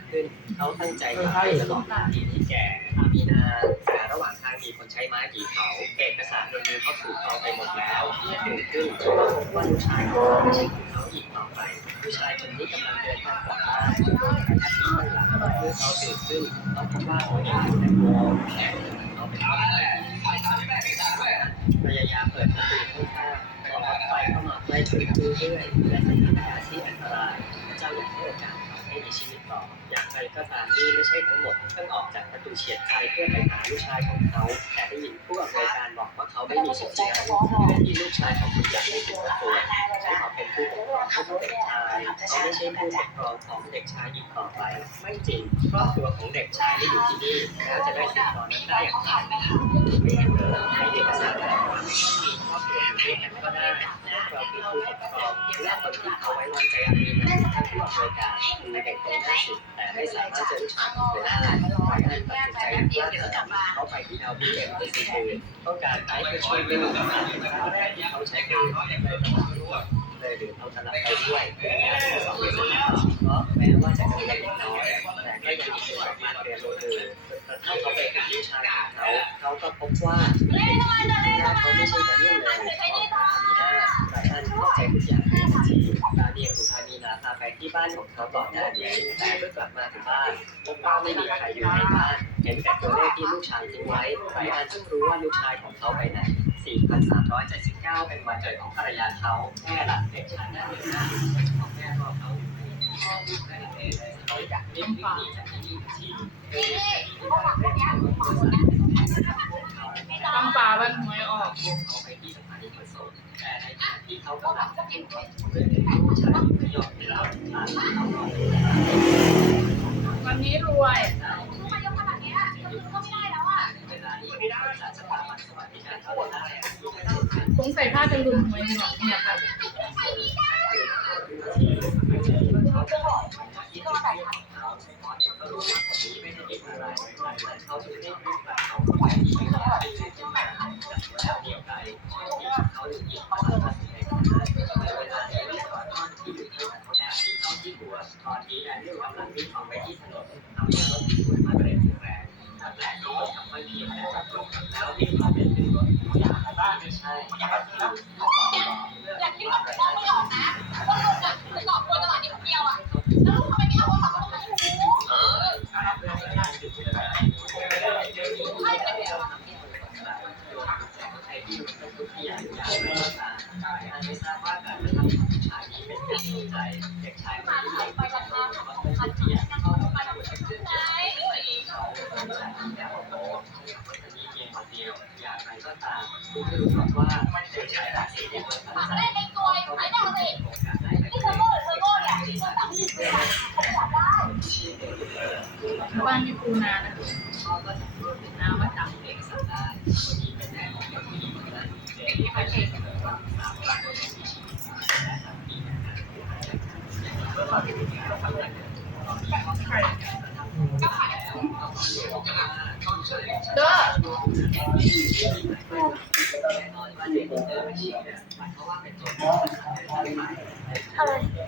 ากขึ้น เขาตั้งใจทำให้ตลอดเวลาที่ที่แก่มีนาแต่ระหว่างทางมีคนใช้ไม้ตีเขาเอกสารในมือเขาถูกเอาไปหมดแล้วเมื่อตื่นขึ้นเขาพบว่าลูกชายของเขาไม่ใช่ของเขาอีกต่อไปผู้ชายคนนี้กำลังเดินทางกลับบ้านโดยกระทับที่หลังเมื่อเขาตื่นขึ้นเขาพบว่าตัวเองอยู่ในโรงแต่เขาเป็นคนแรกพยายามเปิดประตูข้างๆแต่รถไฟเข้ามาใกล้ถึงเรื่อยๆและสถานการณ์ที่อันตรายเจ้าอยากให้โอกาส ให้มีชีวิตต่อ อย่างไรก็ตามนี่ไม่ใช่ทั้งหมดเพิ่งออกจากประตูเฉียดใจเพื่อไปหาลูกชายของเขา แต่ได้ยินผู้อำนวยการบอกว่าเขาไม่มีสิทธิ์เสียที่ลูกชายของคุณอยากให้ถึงประตูฉันขอเป็นผู้ปกครองของเด็กชายเขาไม่ใช่ผู้ปกครองของเด็กชายอีกต่อไป ไม่จริงครอบครัวของเด็กชายที่อยู่ที่นี่แล้วจะได้สิทธิ์ตอนนั้นได้อย่างไรไม่เห็น ครองและคนที่เขาไว้วางใจอันนี้นั้นทั้งผู้อำนวยการและเด็กคนล่าสุดแต่ไม่สามารถเจอลูกชายของเธอได้ฝ่ายนั้นตัดสินใจว่าเขาไปที่ LBM ที่สิคืนต้องการใช้เพื่อช่วยเหลือครั้งแรกที่เขาใช้คืนเลยหรือเอาตลับไปด้วยสองเดือนเพราะแม้ว่าจะกำลังเล็กน้อยแต่ก็ยังมีความมาเรียนรู้เลยจนกระทั่งเขาไปกับลูกชายของเขาเขาก็พบว่าเด็กที่หน้าเขาไม่ใช่แค่เรื่องเลย ที่บ้านของเขาต่อหน้านี้แต่เมื่อกลับมาถึงบ้านพบว่าไม่มีใครอยู่ในบ้านเห็นแต่ตัวเลขที่ลูกชายทิ้งไว้ไบรอันจึงรู้ว่าลูกชายของเขาไปไหน4,379 เป็นวันเกิดของภรรยาเขาแม่หลักเด็กชายหน้าเดือนหน้าของแม่รอเขาอยู่พ่อลูกแม่เองเขาอยากรีบวิ่งหนีจากที่นี่ทีจำปาบ้าน หวยออกเขาไปที่สถานีขนส่งแต่ในขณะที่เขากำลังจะขึ้นรถเพื่อนลูกชายไม่ยอมให้เราทานเขาก่อนวันนี้รวยซื้อมายกขนาดเนี้ยก็คือก็ไม่ได้แล้วอะเวลานี้ไม่ได้จากสถาบันสวัสดิการเขาได้สงสัยผ้าจะรุมหวยหนอกเนี่ยค่ะต นี้คนเดียวอะแล้วลุงทำไมไม่เอาโทรศัพท์มาให้หนูให้เป็นเดียวไม่ทราบว่าการกระทำของชายนี้เป็ ได้บ้านมีปูนานะพ่อก็จะพูดถึงน้ำว่าจำเอกสารได้คนนี้เป็นแม่ของเด็กผู้หญิงคนนั้เด็กที่ม่ใช่เสมอว่าสามวันในชีวิตและสามีนะครับเพื่อความเป็นธรรมตอนนี้เขาขายก็ขายแล้วต้นเด้อแน่นอนว่าเด็กเจอ อะไร